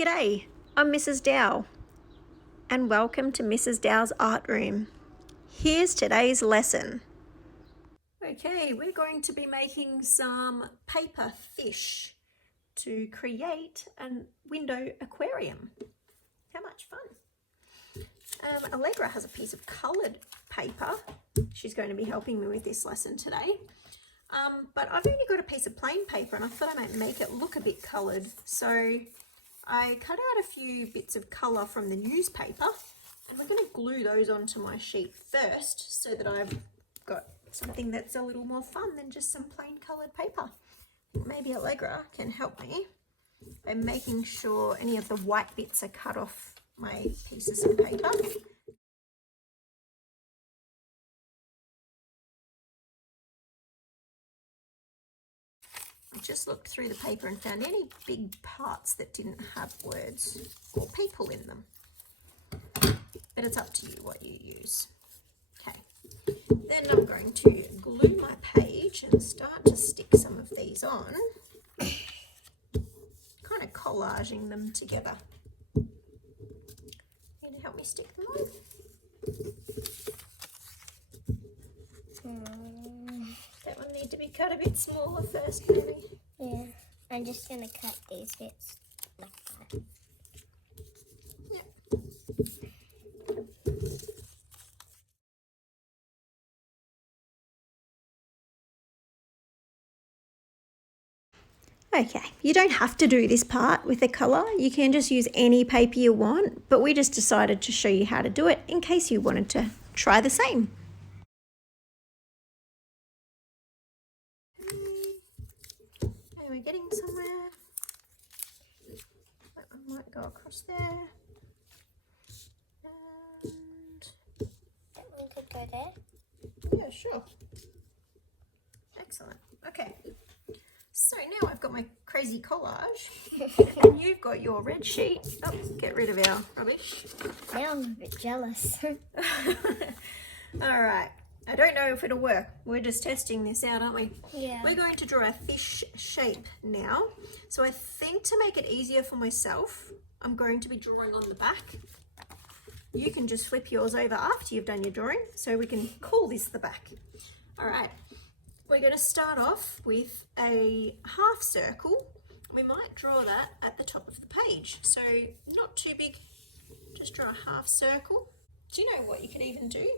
G'day, I'm Mrs. Dow and welcome to Mrs. Dow's Art Room. Here's today's lesson. Okay, we're going to be making some paper fish to create a window aquarium. How much fun. Allegra has a piece of coloured paper. She's going to be helping me with this lesson today. But I've only got a piece of plain paper and I thought I might make it look a bit coloured. So I cut out a few bits of colour from the newspaper and we're going to glue those onto my sheet first so that I've got something that's a little more fun than just some plain coloured paper. Maybe Allegra can help me by making sure any of the white bits are cut off my pieces of paper. I just looked through the paper and found any big parts that didn't have words or people in them. But it's up to you what you use. Okay, then I'm going to glue my page and start to stick some of these on. Kind of collaging them together. Can you help me stick them on? That one need to be cut a bit smaller first, maybe. Yeah, I'm just going to cut these bits like that. Yep. Okay, you don't have to do this part with the colour. You can just use any paper you want, but we just decided to show you how to do it in case you wanted to try the same. We're getting somewhere. That one might go across there. And That one could go there. yeah, sure. Excellent. Okay. So now I've got my crazy collage and you've got your red sheet. Oh, get rid of our rubbish. Now I'm a bit jealous. All right. I don't know if it'll work. We're just testing this out, aren't we? Yeah. We're going to draw a fish shape now. So I think to make it easier for myself, I'm going to be drawing on the back. You can just flip yours over after you've done your drawing, so we can call this the back. All right. We're going to start off with a half circle. We might draw that at the top of the page. So not too big, just draw a half circle. Do you know what you could even do?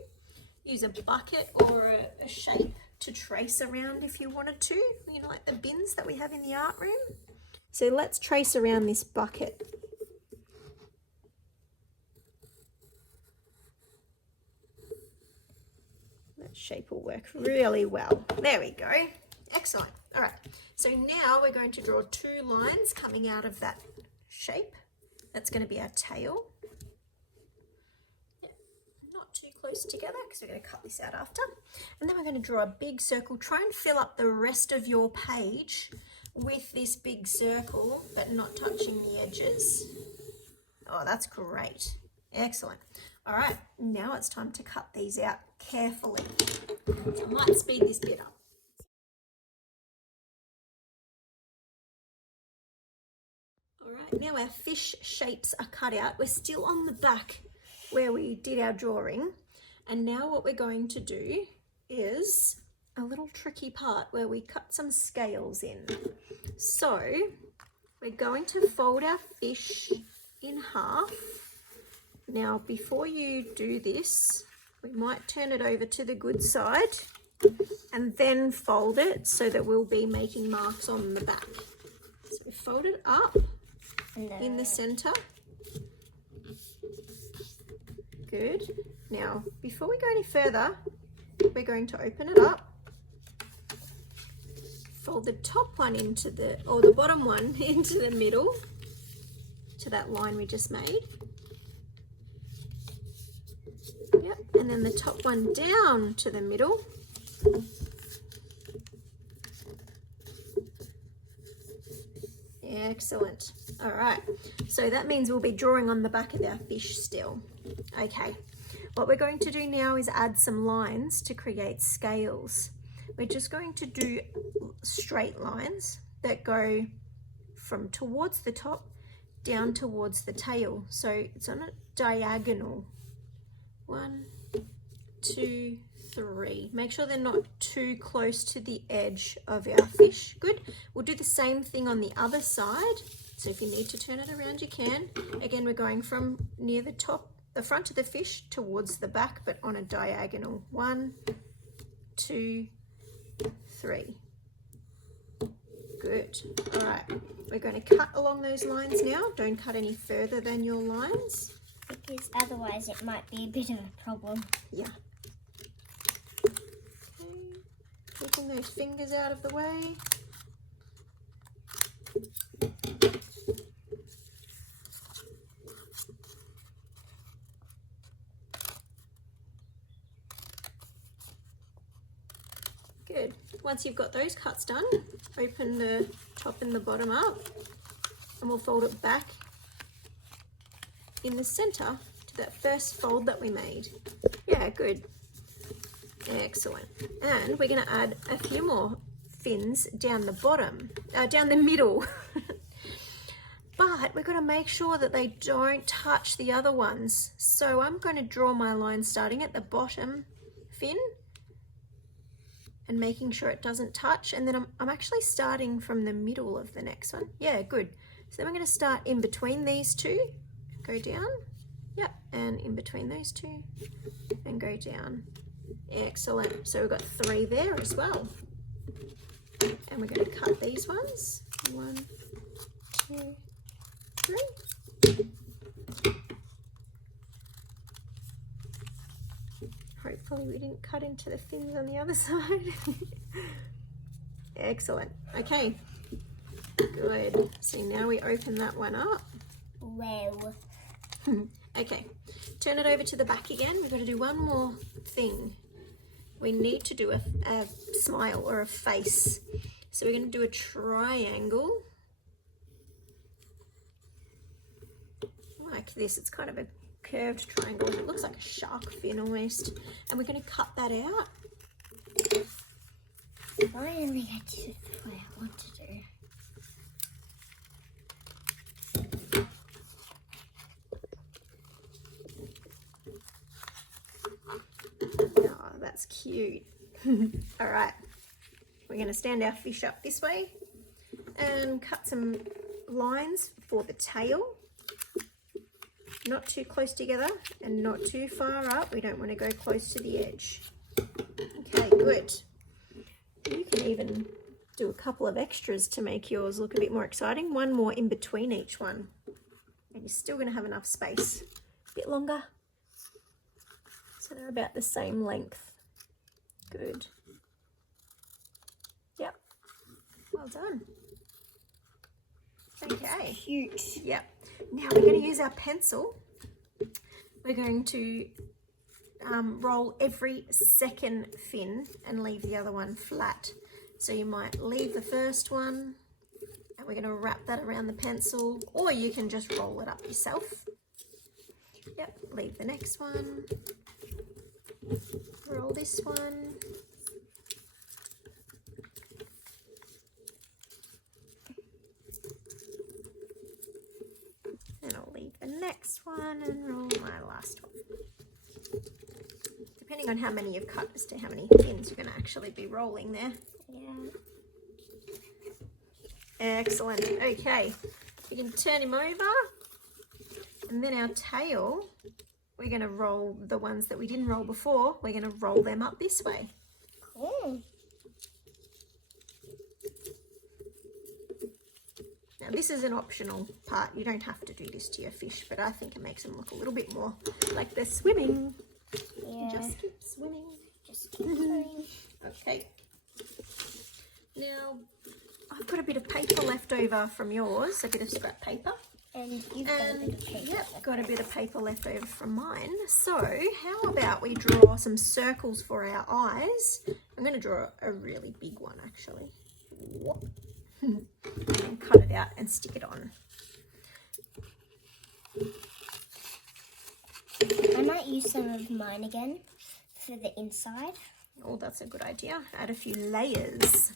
Use a bucket or a shape to trace around if you wanted to, you know, like the bins that we have in the art room. So let's trace around this bucket. That shape will work really well. There we go. Excellent. All right. So now we're going to draw two lines coming out of that shape. That's going to be our tail. Too close together because we're going to cut this out after, and then we're going to draw a big circle. Try and fill up the rest of your page with this big circle but not touching the edges. Oh, that's great. Excellent. All right, now it's time to cut these out carefully. So I might speed this bit up. All right, now our fish shapes are cut out. We're still on the back where we did our drawing, and now what we're going to do is a little tricky part where we cut some scales in. So we're going to fold our fish in half. Now before you do this, we might turn it over to the good side and then fold it so that we'll be making marks on the back. So we fold it up in the center. Good. Now, before we go any further, we're going to open it up, fold the top one into the, or the bottom one into the middle, to that line we just made. Yep, and then the top one down to the middle. Excellent. All right, so that means we'll be drawing on the back of our fish still. Okay, what we're going to do now is add some lines to create scales. We're just going to do straight lines that go from towards the top down towards the tail. So it's on a diagonal. 1, 2, 3. Make sure they're not too close to the edge of our fish. Good. We'll do the same thing on the other side. So if you need to turn it around, you can. Again, we're going from near the top, the front of the fish towards the back, but on a diagonal. 1, 2, 3. Good. All right. We're going to cut along those lines now. Don't cut any further than your lines. Because otherwise it might be a bit of a problem. Yeah. Okay. Keeping those fingers out of the way. Good. Once you've got those cuts done, open the top and the bottom up, and we'll fold it back in the center to that first fold that we made. Yeah, good. Excellent. And we're going to add a few more fins down the bottom, down the middle. But we're going to make sure that they don't touch the other ones. So I'm going to draw my line starting at the bottom fin and making sure it doesn't touch. And then I'm actually starting from the middle of the next one. Yeah, good. So then we're going to start in between these two, go down. Yep, and in between those two and go down. Excellent. So we've got 3 there as well. And we're going to cut these ones. 1, 2, 3. Hopefully we didn't cut into the fins on the other side. Excellent. Okay. Good. So now we open that one up. Wow. Okay. Turn it over to the back again. We've got to do one more thing. We need to do a smile or a face. So we're going to do a triangle. Like this. It's kind of a curved triangle. It looks like a shark fin almost. And we're going to cut that out. Finally, I did what I want to do. Oh, that's cute. All right. We're going to stand our fish up this way and cut some lines for the tail. Not too close together and not too far up. We don't want to go close to the edge. Okay, good. You can even do a couple of extras to make yours look a bit more exciting. One more in between each one. And you're still going to have enough space. A bit longer. So they're about the same length. Good. Yep. Well done. Okay. Cute. Yep. Now we're going to use our pencil. We're going to roll every second fin and leave the other one flat. So you might leave the first one and we're going to wrap that around the pencil, or you can just roll it up yourself. Yep, leave the next one. Roll this one. And I'll leave the next one and roll my last one. Depending on how many you've cut as to how many fins you're going to actually be rolling there. Yeah. Excellent. Okay, you can turn him over, and then our tail, we're going to roll the ones that we didn't roll before. We're going to roll them up this way. Cool. Now this is an optional part. You don't have to do this to your fish, but I think it makes them look a little bit more like they're swimming. Yeah. Just keep swimming. Just keep going. Okay. Now, I've got a bit of paper left over from yours, a bit of scrap paper. And you've got a bit of paper. Yep, got a bit of paper left over from mine. So, how about we draw some circles for our eyes? I'm going to draw a really big one, actually. And cut it out and stick it on. I might use some of mine again for the inside. Oh, that's a good idea. Add a few layers.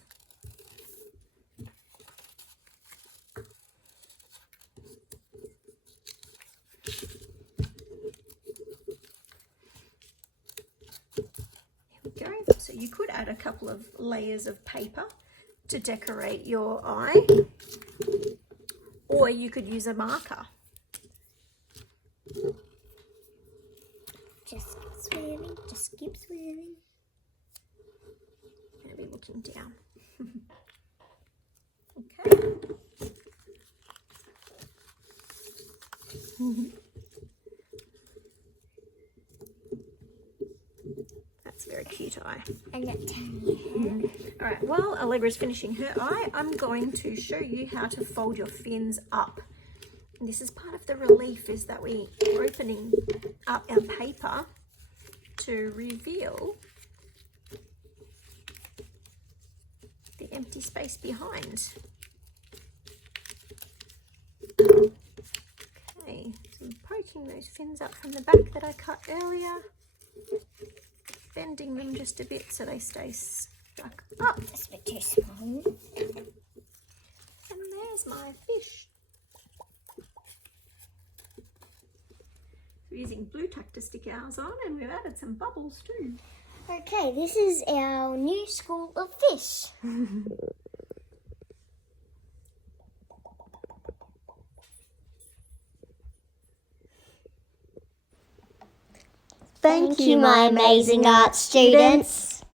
add a couple of layers of paper to decorate your eye, or you could use a marker. Just keep swirling, just keep swirling. I'm going to be looking down. Okay. That's a very cute eye. And that tiny head. All right, while Allegra's finishing her eye, I'm going to show you how to fold your fins up. And this is part of the relief, is that we're opening up our paper to reveal the empty space behind. Okay, so I'm poking those fins up from the back that I cut earlier, bending them just a bit so they stay stuck up. That's a bit too small. And there's my fish. We're using blue tack to stick ours on, and we've added some bubbles too. Okay, this is our new school of fish. Thank you, my amazing art students.